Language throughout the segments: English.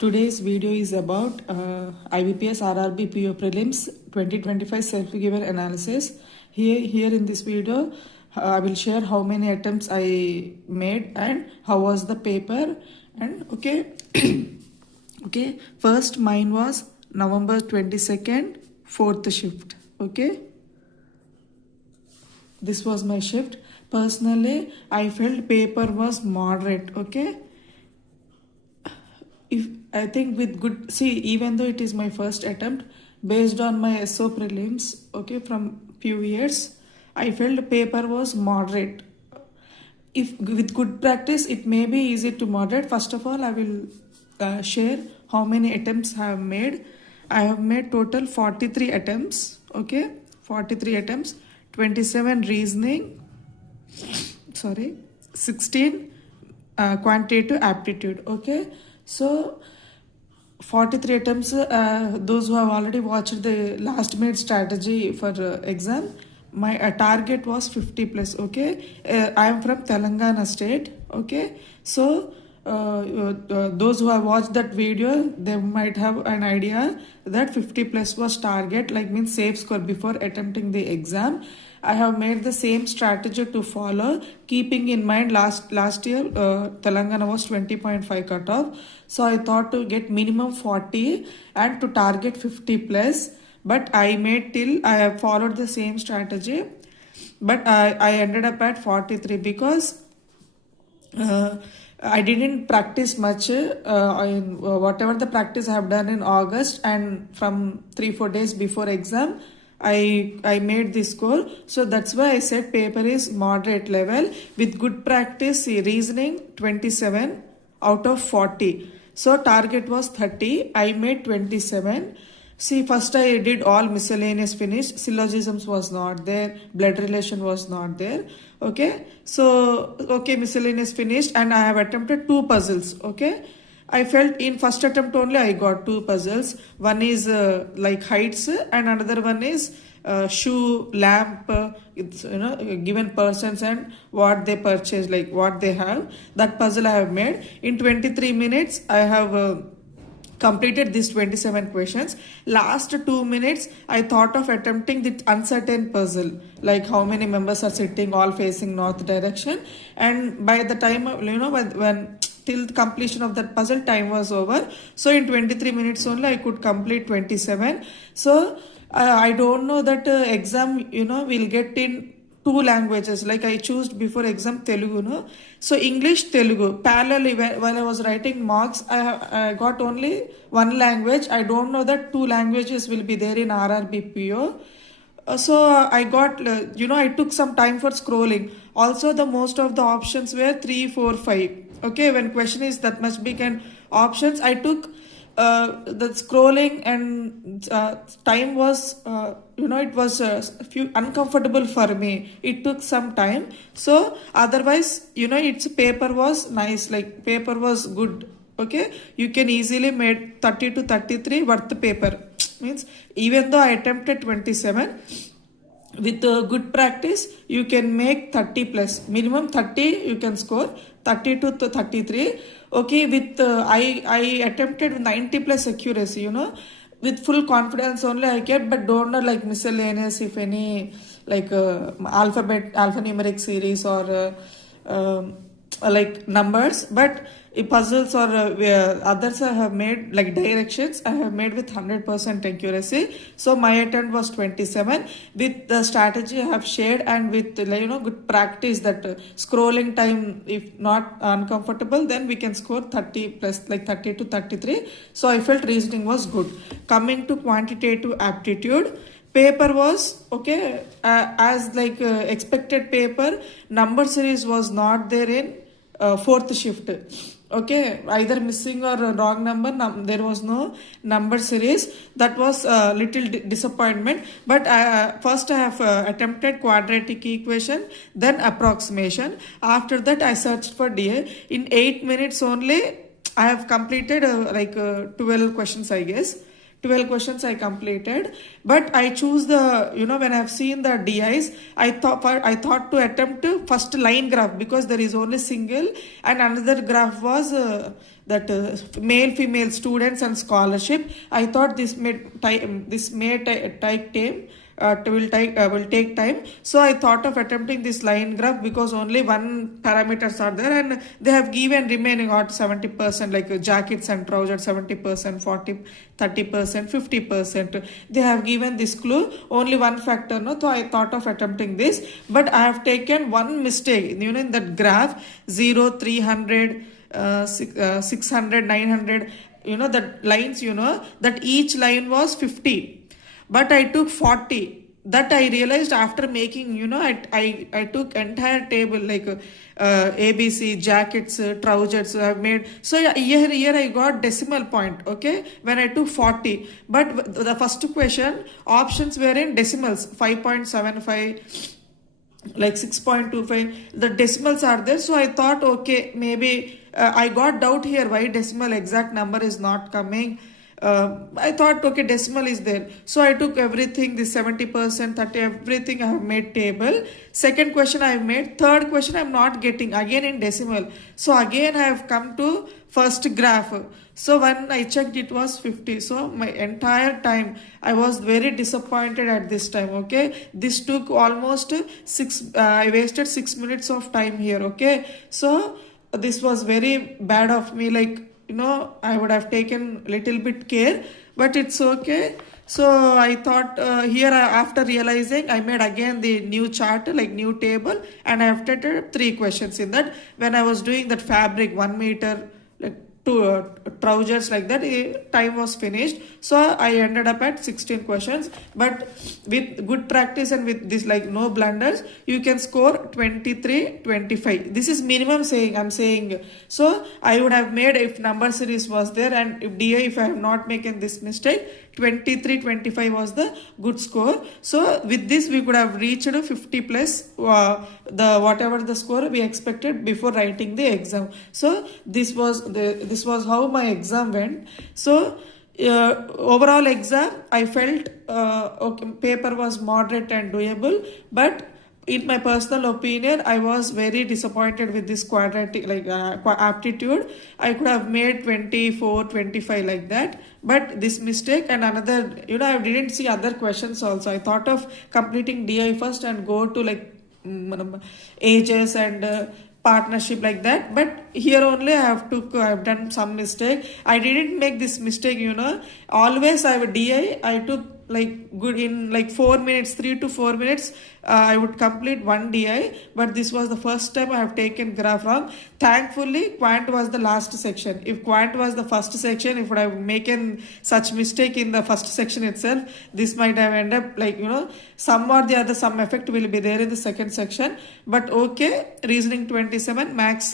Today's video is about IBPS RRB PO Prelims 2025 self-given analysis. Here in this video, I will share how many attempts I made and how was the paper. And okay, okay. First, mine was November 22nd, 4th shift. Okay, this was my shift. Personally, I felt paper was moderate. Okay. If I think with good, see, even though it is my first attempt, based on my SO prelims, okay, from few years, I felt paper was moderate. If with good practice, it may be easy to moderate. First of all, I will share how many attempts I have made. I have made total 43 attempts, okay, 43 attempts, 27 reasoning, 16 quantitative aptitude, okay. So 43 attempts, those who have already watched the last minute strategy for exam, my target was 50 plus, okay. I am from Telangana state, okay. So those who have watched that video, they might have an idea that 50 plus was target, like means safe score before attempting the exam. I have made the same strategy to follow, keeping in mind last year Telangana was 20.5 cutoff. So I thought to get minimum 40 and to target 50 plus. But I have followed the same strategy. But I ended up at 43 because I didn't practice much. Whatever the practice I have done in August and from 3-4 days before exam, I made this score. So that's why I said paper is moderate level. With good practice, reasoning 27 out of 40. So target was 30. I made 27. See, first I did all miscellaneous finished. Syllogisms was not there. Blood relation was not there. Okay. So, okay, miscellaneous finished. And I have attempted 2 puzzles. Okay. I felt in first attempt only I got 2 puzzles. One is like heights and another one is shoe, lamp, it's given persons and what they purchase, like what they have. That puzzle I have made. In 23 minutes I have completed these 27 questions. Last 2 minutes I thought of attempting the uncertain puzzle, like how many members are sitting all facing north direction, and by the time when till the completion of that puzzle, time was over. So in 23 minutes only I could complete 27. So I don't know that exam will get in 2 languages, like I chose before exam Telugu, no? So English, Telugu parallel. While I was writing marks, I got only 1 language. I don't know that 2 languages will be there in RRBPO. So I got I took some time for scrolling. Also the most of the options were 3, 4, 5. Okay, when question is that much big and options, I took the scrolling and time was it was few uncomfortable for me. It took some time. So otherwise its paper was nice, like paper was good. Okay, you can easily make 30 to 33 worth paper. Means even though I attempted 27, with good practice you can make 30 plus, minimum 30 you can score, 32 to 33. Okay, with I attempted 90 plus accuracy, with full confidence only I kept, but don't know like miscellaneous, if any, like alphanumeric series or like numbers. But puzzles or others I have made, like directions, I have made with 100% accuracy. So my attempt was 27 with the strategy I have shared, and with good practice that scrolling time, if not uncomfortable, then we can score 30 plus, like 30 to 33. So I felt reasoning was good. Coming to quantitative aptitude, paper was okay, as like expected paper. Number series was not there in 4th shift. Okay, either missing or wrong number, there was no number series. That was a little disappointment. But first I have attempted quadratic equation, then approximation. After that I searched for DA. In 8 minutes only I have completed 12 questions, I guess. 12 questions I completed. But I choose the, when I have seen the DIs, I thought to attempt first line graph, because there is only single, and another graph was male female students and scholarship. I thought this may will take time. So I thought of attempting this line graph, because only one parameters are there, and they have given remaining out 70%, like jackets and trousers 70%, 40, 30%, 50%. They have given this clue, only one factor, no? So I thought of attempting this, but I have taken one mistake, in that graph, 0, 300, 600, 900, that lines, that each line was 50. But I took 40. That I realized after making, I took entire table, like ABC, jackets, trousers I have made. So here I got decimal point, okay, when I took 40. But the first question, options were in decimals, 5.75, like 6.25. The decimals are there. So I thought, okay, maybe I got doubt here, why decimal exact number is not coming. I thought, okay, decimal is there. So I took everything, this 70%, 30, everything I have made table. Second question I have made. Third question I am not getting, again in decimal. So again I have come to first graph. So when I checked, it was 50. So my entire time, I was very disappointed at this time, okay. This took almost I wasted 6 minutes of time here, okay. So this was very bad of me, like, I would have taken little bit care, but it's okay. So I thought here after realizing, I made again the new chart, like new table, and I have taken 3 questions in that. When I was doing that fabric 1 meter, like trousers, like that, time was finished. So I ended up at 16 questions. But with good practice and with this, like no blunders, you can score 23, 25. This is minimum I'm saying. So I would have made, if number series was there, and if DI, if I have not making this mistake, 23, 25 was the good score. So with this we could have reached 50 plus whatever the score we expected before writing the exam. So this was how my exam went. So overall exam, I felt okay, paper was moderate and doable, but in my personal opinion, I was very disappointed with this quadratic, like aptitude. I could have made 24, 25 like that. But this mistake and another, I didn't see other questions also. I thought of completing DI first and go to like ages and partnership like that. But here only I have done some mistake. I didn't make this mistake, Always I have DI, I took like good in like 4 minutes, 3 to 4 minutes, I would complete one DI. But this was the first time I have taken graph wrong. Thankfully, quant was the last section. If quant was the first section, if I have making such mistake in the first section itself, this might have ended up like, some or the other, some effect will be there in the second section. But okay, reasoning 27, max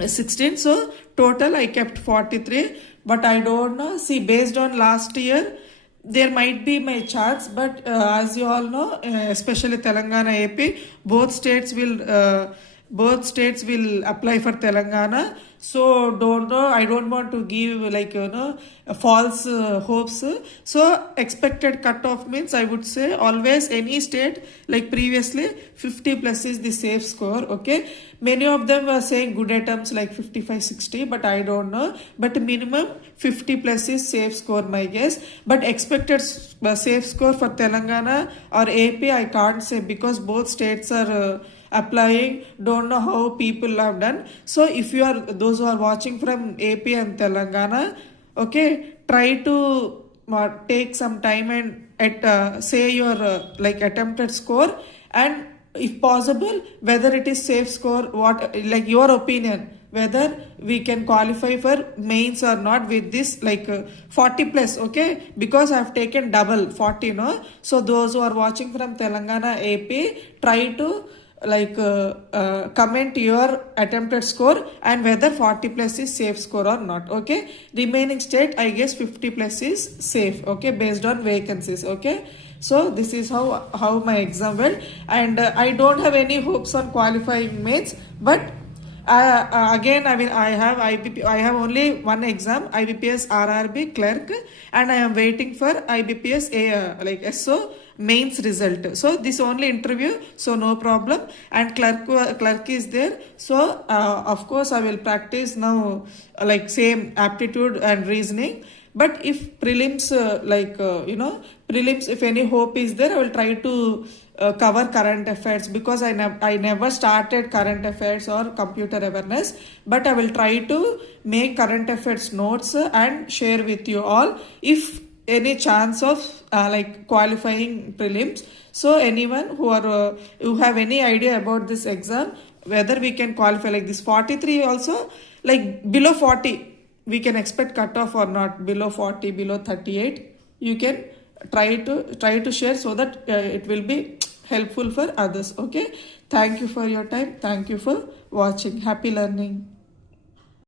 16. So total I kept 43. But I don't know. See, based on last year, there might be my charts, but as you all know, especially Telangana, AP, both states will apply for Telangana. So don't know, I don't want to give like false hopes. So expected cutoff means, I would say always any state, like previously 50 plus is the safe score, okay. Many of them were saying good attempts like 55, 60, but I don't know. But minimum 50 plus is safe score, my guess. But expected safe score for Telangana or AP, I can't say, because both states are applying. Don't know how people have done. So if you are those who are watching from AP and Telangana, okay, try to take some time and say your like attempted score, and if possible, whether it is safe score, what like your opinion, whether we can qualify for mains or not with this like 40 plus, okay, because I have taken double 40, no. So those who are watching from Telangana, AP, try to like comment your attempted score and whether 40 plus is safe score or not, okay. Remaining state, I guess 50 plus is safe, okay, based on vacancies, okay. So this is how my exam went, and I don't have any hopes on qualifying mains, but Again, I have I have only one exam, IBPS RRB clerk, and I am waiting for IBPS like SO mains result. So this only interview, so no problem. And clerk is there. So of course I will practice now, like same aptitude and reasoning. But if prelims, prelims, if any hope is there, I will try to cover current affairs, because I never started current affairs or computer awareness, but I will try to make current affairs notes and share with you all if any chance of like qualifying prelims. So anyone who have any idea about this exam, whether we can qualify like this 43 also, like below 40 we can expect cutoff or not, below 40, below 38, you can try to share, so that it will be helpful for others. Okay, thank you for your time, thank you for watching. Happy learning.